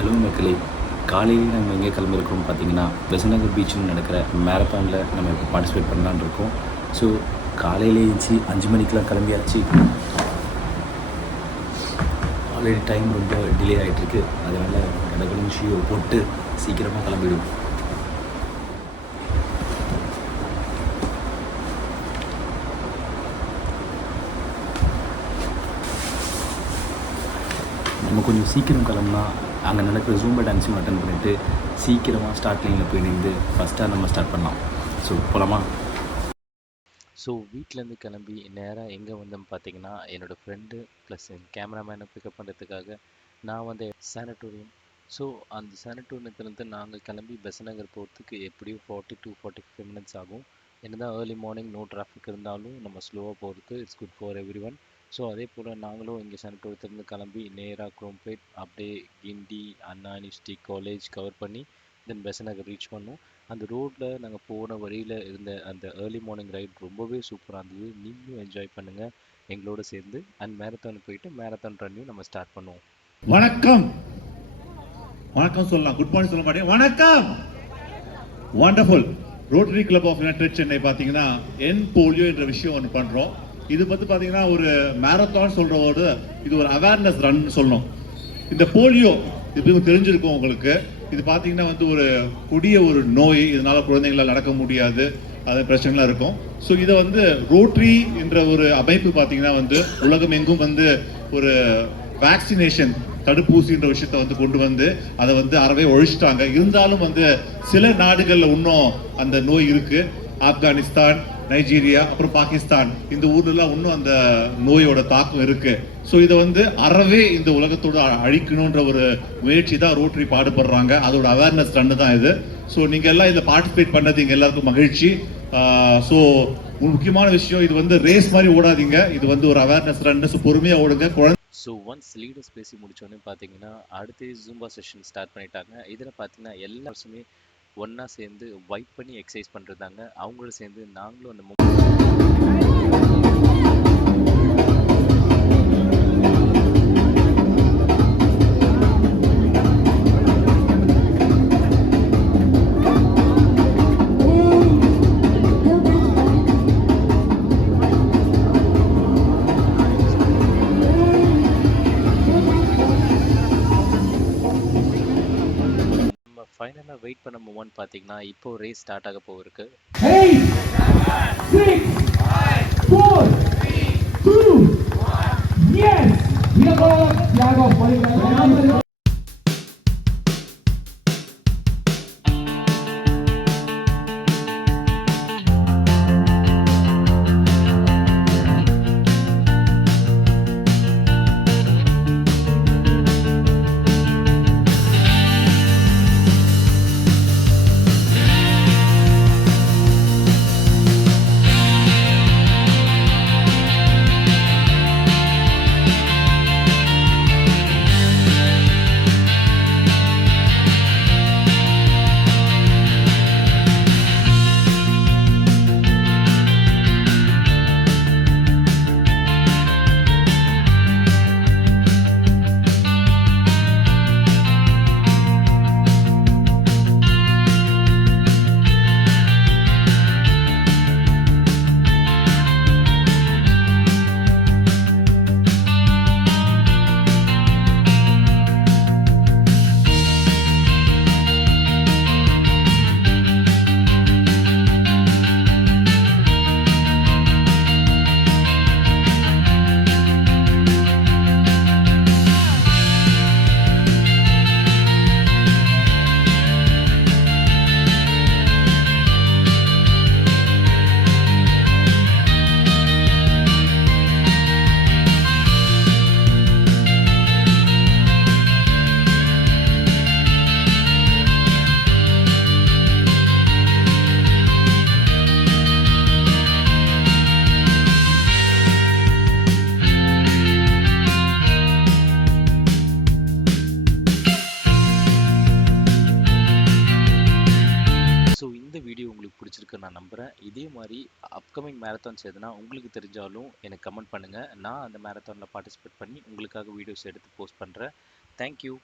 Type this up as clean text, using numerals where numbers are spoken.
Hello மக்களே, காலையிலேயே நம்ம எங்கே கிளம்பியிருக்கோம்னு பார்த்தீங்கன்னா, பெசன்ட் நகர் பீச்சில் நடக்கிற மேரத்தானில் நம்ம இப்போ பார்ட்டிசிபேட் பண்ணலான்னு இருக்கோம். ஸோ காலையிலே எழுந்துச்சி 5 மணிக்கெலாம் கிளம்பியாச்சு. ஆல்ரெடி டைம் ரொம்ப டிலே ஆகிட்டுருக்கு. அதனால் கடகடும் ஷூவை போட்டு சீக்கிரமாக கிளம்பிடுவோம். நம்ம கொஞ்சம் சீக்கிரம் கிளம்புனா அங்கே நடக்கிற ஜூம்பா டான்ஸையும் அட்டன் பண்ணிவிட்டு சீக்கிரமாக ஸ்டார்ட் லைனில் போய் நின்று ஃபஸ்ட்டாக நம்ம ஸ்டார்ட் பண்ணலாம். ஸோ போகலாமா? ஸோ வீட்டிலேருந்து கிளம்பி நேராக எங்கே வந்தோம்னு பார்த்தீங்கன்னா, என்னோடய ஃப்ரெண்டு ப்ளஸ் என் கேமராமேனை பிக்கப் பண்ணுறதுக்காக நான் வந்து சானட்டோரியம். ஸோ அந்த சானட்டோரியத்துலேருந்து நாங்கள் கிளம்பி பெசன்ட் நகர் போகிறதுக்கு எப்படியும் 40 to 45 மினிட்ஸ் ஆகும். என்னதான் ஏர்லி மார்னிங் நோ டிராஃபிக் இருந்தாலும் நம்ம ஸ்லோவாக போகிறது it's good for every one. So அதே போல் நாங்களும் இங்கே சானட்டோரியத்துலேருந்து கிளம்பி நேராக குரோம்பேட் அப்படியே கிண்டி அண்ணா யூனிவர்சிட்டி காலேஜ் கவர் பண்ணி தென் பெசன்ட் நகர் ரீச் பண்ணோம். அந்த ரோட்டில் நாங்கள் போன வழியில் இருந்த அந்த ஏர்லி மார்னிங் ரைட் ரொம்பவே சூப்பராக இருந்தது. நீங்களும் என்ஜாய் பண்ணுங்கள் எங்களோட சேர்ந்து. அண்ட் மேரத்தான் போயிட்டு மேரத்தான் ரன்னையும் நம்ம ஸ்டார்ட் பண்ணுவோம். வணக்கம் வணக்கம் சொல்லலாம், குட் மார்னிங் சொல்ல மாட்டேன். வணக்கம். Wonderful. Rotary club of united Chennai பார்த்தீங்கன்னா என் போலியோ என்ற விஷயம் ஒன்று பண்ணுறோம். இது பற்றி பார்த்தீங்கன்னா ஒரு மேரத்தான் சொல்கிறவோடு இது ஒரு அவேர்னஸ் ரன் சொல்லணும். இந்த போலியோ இது தெரிஞ்சிருக்கும் உங்களுக்கு. இது பார்த்தீங்கன்னா வந்து ஒரு கொடிய ஒரு நோய். இதனால குழந்தைங்களால் நடக்க முடியாது, அது பிரச்சனைலாம் இருக்கும். ஸோ இதை வந்து ரோட்டரி என்ற ஒரு அமைப்பு பார்த்தீங்கன்னா வந்து உலகம் எங்கும் வந்து ஒரு வேக்சினேஷன் தடுப்பூசின்ற விஷயத்த வந்து கொண்டு வந்து அதை வந்து அறவே ஒழிச்சிட்டாங்க. இருந்தாலும் வந்து சில நாடுகளில் இன்னும் அந்த நோய் இருக்கு. ஆப்கானிஸ்தான், நைஜீரியா, அப்புறம் பாகிஸ்தான், இந்த ஊர்லாம் இன்னும் அந்த நோயோட தாக்கம் இருக்கு. ஸோ இதை வந்து அறவே இந்த உலகத்தோட அழிக்கணுன்ற ஒரு முயற்சி தான் ரோட்டரி பாடுபடுறாங்க. அதோட அவேர்னஸ் ரன் தான் இது. ஸோ நீங்க எல்லாம் இதில் பார்ட்டிசிபேட் பண்ணது எங்க எல்லாருக்கும் மகிழ்ச்சி. ஸோ முக்கியமான விஷயம், இது வந்து ரேஸ் மாதிரி ஓடாதீங்க, இது வந்து ஒரு அவேர்னஸ் ரன். பொறுமையா ஓடுங்க. ஸோ ஒன்ஸ் லீடர்ஸ் பேசி முடிச்சோடனே பார்த்தீங்கன்னா அடுத்து ஜூம்பா செஷன் ஸ்டார்ட் பண்ணிட்டாங்க. இதில் பார்த்தீங்கன்னா எல்லா வருஷமே ஒன்றா சேர்ந்து வைப் பண்ணி எக்ஸசைஸ் பண்ணுறதாங்க. அவங்களோட சேர்ந்து நாங்களும் அந்த ஃபைனலாக வெயிட் பண்ண மூமெண்ட் பார்த்தீங்கன்னா இப்போ ரேஸ் ஸ்டார்ட் ஆக போயிருக்கு. 8, 6, 5, 4, 3, 2, yes! பிடிச்சிருக்குன்னு நான் நம்புகிறேன். இதே மாதிரி அப்கமிங் மேரத்தான்ஸ் எதுனா உங்களுக்கு தெரிஞ்சாலும் எனக்கு கமெண்ட் பண்ணுங்கள். நான் அந்த மேரத்தானில் பார்ட்டிசிபேட் பண்ணி உங்களுக்காக வீடியோஸ் எடுத்து போஸ்ட் பண்ணுறேன். தேங்க்யூ.